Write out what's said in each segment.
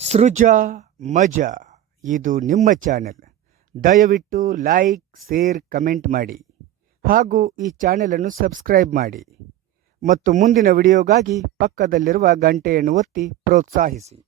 ಸೃಜ ಮಜಾ. ಇದು ನಿಮ್ಮ ಚಾನೆಲ್. ದಯವಿಟ್ಟು ಲೈಕ್, ಶೇರ್, ಕಮೆಂಟ್ ಮಾಡಿ. ಹಾಗೂ ಈ ಚಾನೆಲನ್ನು ಸಬ್ಸ್ಕ್ರೈಬ್ ಮಾಡಿ. ಮತ್ತು ಮುಂದಿನ ವಿಡಿಯೋಗಾಗಿ ಪಕ್ಕದಲ್ಲಿರುವ ಗಂಟೆಯನ್ನು ಒತ್ತಿ ಪ್ರೋತ್ಸಾಹಿಸಿ.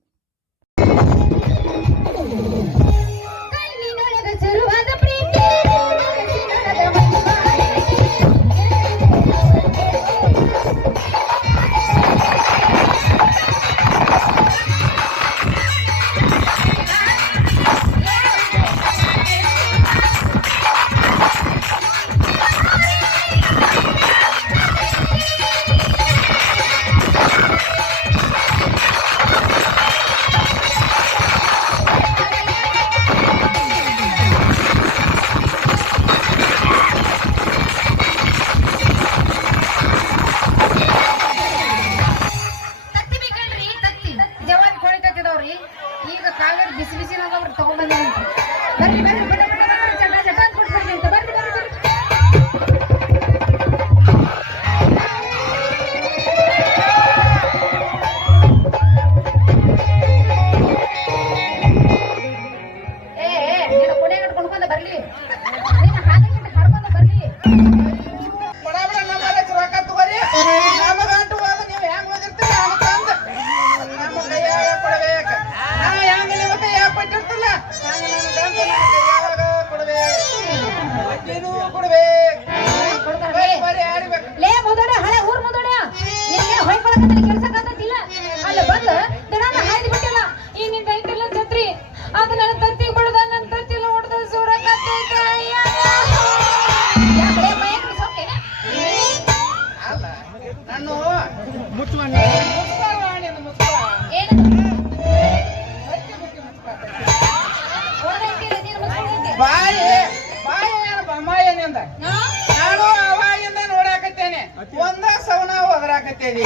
ನಾನು ಅವಾಗಿಂದ ನೋಡಾಕತ್ತೇನೆ. ಒಂದ ಸವನ ಹೋದ್ರಾಕತ್ತೇನಿ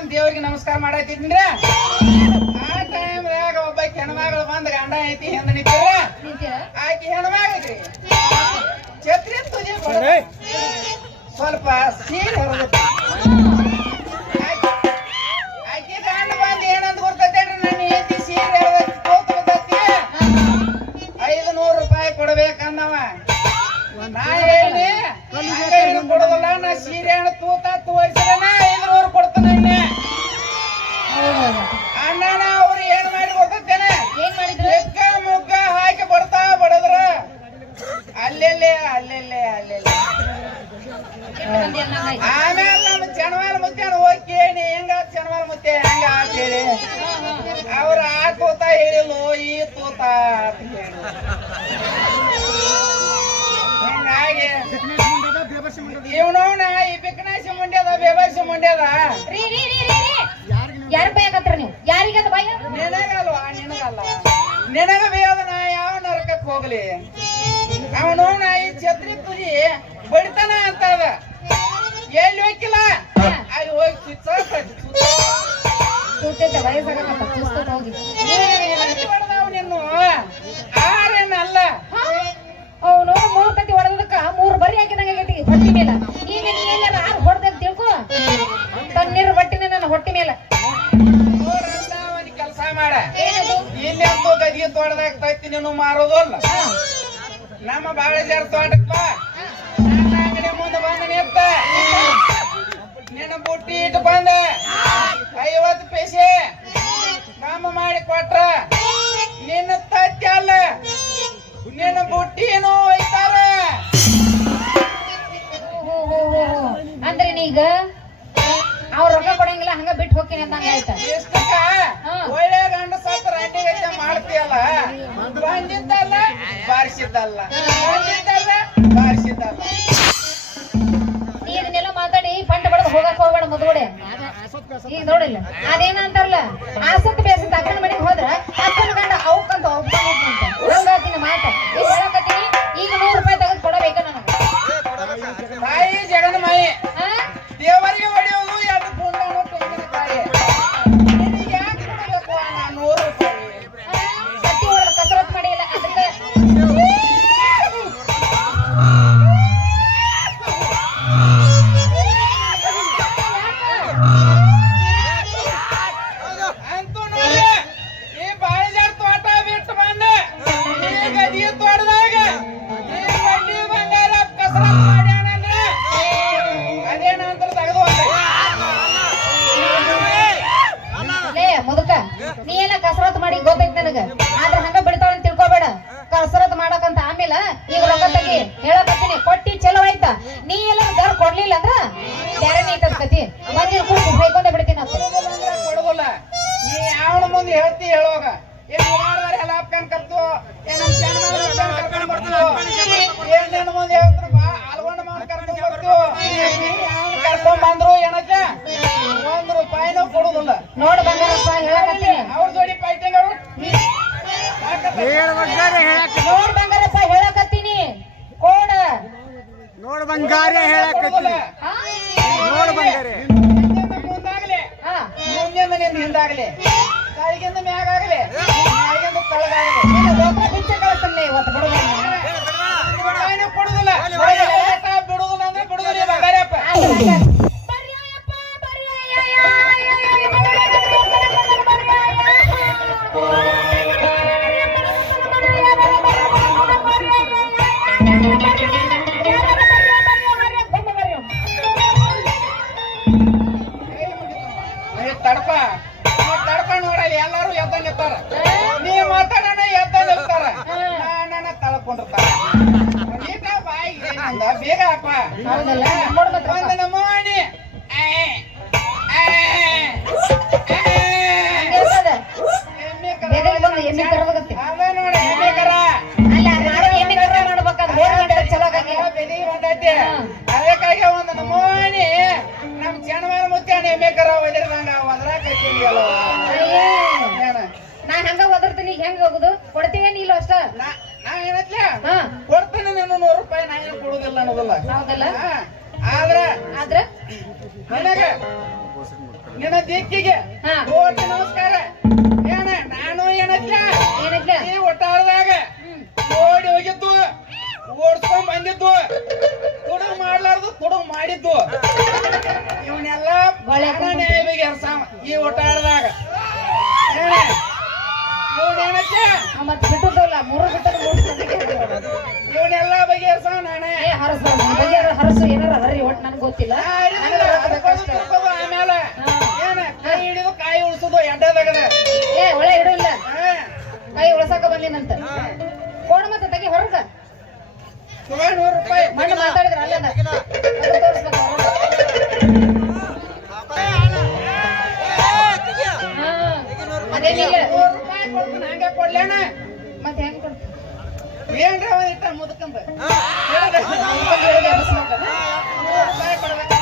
ಮಾಡ್ಕೊಂಡ್ ದೇವ್ರಿಗೆ ನಮಸ್ಕಾರ ಮಾಡತ್ತಿದ್ರ ಆ ಟೈಮ್ದಾಗ ಒಬ್ಬ ಹೆಣ್ಮಗಳು ಬಂದ ಗಂಡ ಐತಿ ಹೆಂದ ನಿಂತಿರ ಆಕಿ ಹೆಣ್ಮಗ್ರಿ ಛತ್ರಿ ತುಜಿ ಸ್ವಲ್ಪ ಸೀರೆ ಹೊರಗುತ್ತೆ ಆಕಿ ಗಂಡ ಏನು ಅಂತ ಗೊತ್ತೇನ್ರಿ ನನ್ನ ಹೆಂಡತಿ ಸೀರೆ ಹೋಗ್ತೈತಿ ಐದು ನೂರು ರೂಪಾಯಿ ಕೊಡ್ಬೇಕಂದವ. ನಾ ಹೇಳಿ ಕೊಡೋದಲ್ಲ ನಾನು ಸೀರೆ ತೂತ ತೋರಿಸಿದನ. ಅಲ್ಲೆಲ್ಲೇ ಅಲ್ಲೆಲ್ಲೇ ಅಲ್ಲೆಲ್ಲೇ ಆಮೇಲೆ ನಮ್ಮ ಜನವಾರ ಮುತ್ತೆ ಹೋಗಿ ಕೇಳಿ ಹೆಂಗ ಜನವಾರ ಮುತ್ತೆ? ಹೆಂಗ ಅಂತೇಳಿ ಅವ್ರ ಆ ತೋತ ಹೇಳಿಲ್ಲ ಈ ತೋತ ಹಿಂಗಾಗಿ ಇವನವನ ಈ ಬಿಕ್ಕನಾಶ ಮುಂಡ್ಯದ ಬೇಬಾಶ ಮುಂಡ್ಯದ. ಯಾರ ಬೈಯಾಕತ್ರ ನೀವು? ಯಾರಿಗದ ಬೈಯ? ನಿನಗಲ್ವಾ ನಿನಗಲ್ಲ. ನಿನಗ ಬೇಯದ ನಾ ಯಾವ ನರಕಕ್ಕೆ ಹೋಗ್ಲಿ? ಅವನು ನಾಯಿ ಛತ್ರಿ ತುರಿ ಬಡಿತಾನ ಅಂತ ಅದ. ಎಲ್ಲಿ ಹೋಗಿಲ್ಲ ಬಾಳ ಸೇರ್ ತೋಟಕ್ಕ ಅಂಗಡಿ ಮುಂದೆ ಬಂದ ನಿಂತ ನಿನ್ನ ಬುಟ್ಟಿ ಇಟ್ಟು ಬಂದ ಐವತ್ತು ಪೈಸೆ ನಮ್ಮ ಮಾಡಿ ಕೊಟ್ರ ನಿನ್ನ ತತ್ತಿ ಅಲ್ಲ ನಿನ್ನ ಬುಟ್ಟಿನೂ ಒಯ್ತಾರ ಅಂದ್ರೆ ನೀಗ ಅವ್ರ ರೊಕ್ಕ ಕೊಡಂಗಿಲ್ಲ ಹಂಗ ಬಿಟ್ಟು ಹೋಗ್ತೀನಿ ಅಂತ ಎಷ್ಟಕ್ಕ? ಒಳ್ಳೆ ನೀ ಇದನ್ನೆಲ್ಲ ಮಾತಾಡಿ ಪಂಟ ಬಡದು ಹೋಗಕ್ ಹೋಗ್ಬೇಡ ಮದುವೆ ಈಗ ನೋಡಿಲ್ಲ. ಅದೇನಂತಾರಲ್ಲ, ಆಸಕ್ತಿ ಬೇಸಂತ ಅಕ್ಕನ ಮನೆಗೆ ಹೋದ್ರ ಅಕ್ಕನ ಗಂಡ ಒಪ್ಕೊಂಡ್ ಮುಂದೆ ಹೇಳ್ತಿ ಹೇಳೋಗ. ಏನ್ ಓಡಾಡ್ದಾರ ಎಲ್ಲ ಅಪ್ಪನ್ ಕರ್ತು ಏನ್ ಏನ್ ಮುಂದೆ ಅಲ್ಗೊಂಡ ಮಾಡ್ ಕರ್ಕೊಂಡ್ ಬರ್ತು ಯಾವನ್ ಕರ್ಕೊಂಡ್ ಬಂದ್ರು ಏನಕ್ಕ? ಒಂದ್ ರೂಪಾಯಿನೂ ಕೊಡುದಿಲ್ಲ. ನೋಡ್ ಬಂಗಾರಪ್ಪ ಹೇಳಕತ್ತೀನಿ. ಅವ್ರ ಜೋಡಿ ಫೈಟಿಂಗ್ ಅವರು ನೋಡ್ ಬಂಗಾರಪ್ಪ ಹೇಳಕತ್ತೀನಿ. ಕೋಣ. ನೋಡ್ ಬಂಗಾರ ಹೇಳಕತ್ತೀನಿ. ಆ? ನೋಡ್ ಬಂಗಾರೆ. ಮುಂದಾಗ್ಲಿ. ಆ. ಮುಂದಿನ ನಿಂದ ಹಿಂದಾಗ್ಲಿ. ಕೆಳಗಿಂದ ಮ್ಯಾಗಾಗ್ಲಿ talaga ಆದ್ರ ನಿನಗ ನಿನ್ನ ದಿಕ್ಕಿಗೆ. ಕೋಟಿ ನಮಸ್ಕಾರ. ಏನ ನಾನು ಏನತ್ಲ ಏನೈತ್ಲ ಈ ಒಟ್ಟಾರದಾಗ ಓಡಿ ಹೋಗಿದ್ದು ಓಡಿಸ್ಕೊಂಡ್ ಬಂದಿದ್ದು ತುಡುಗ್ ಮಾಡ್ಲಾರ್ದು ತುಡುಗ್ ಮಾಡಿದ್ದು. ಇವನ್ನೆಲ್ಲ ನ್ಯಾಯ ಬಗೆಹರ್ಸಾವ ಈ ಒಟ್ಟಾರದಾಗ. ಇವನೇನತ್ಲ ಮತ್ತ್ ಬಿಟ್ಟದಲ್ಲ ಮೂರು ಬಿಟ್ಟದ ಮೂರು ಇವನ್ನೆಲ್ಲ ಬಗೆಹರ್ಸಾವ ನಾನೇ ಏ ಹರಸ ಬಗೆಹರ ಹರಸು ಹರಿ ನನ್ಗೆ ಗೊತ್ತಿಲ್ಲ. ಕೈ ಹಿಡಿದು ಕಾಯಿ ಉಳಿಸೋದು ಎಡ್ಡದಾಗದ ಏ ಒಳ್ಳೆ ಇಡು ಇಲ್ಲ. ಕೈ ಉಳ್ಸಾಕ ಬಂದಿನಂತ ಕೋಡ ಮತ್ತೆ ತೆಗಿ ಹೊರಗ ನೂರು ರೂಪಾಯಿ. ಮಣ್ಣು ಮಾತಾಡಿದ್ರ ಅಲ್ಲದ ಅದೇನಿಲ್ಲ ನೂರು ರೂಪಾಯಿ. ಕೊಡ್ತೀನಿ ಹಂಗೆ ಕೊಡ್ಲೇನ ಮತ್ತೆ ಹೆಂಗ್ ಕೊಡ್ತೀನಿ ಏನ್ರ ಇಟ್ಟ ಮುದುಕಂಬ? கட்டாயப்பட வேண்டும்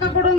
ಏ ನೂರು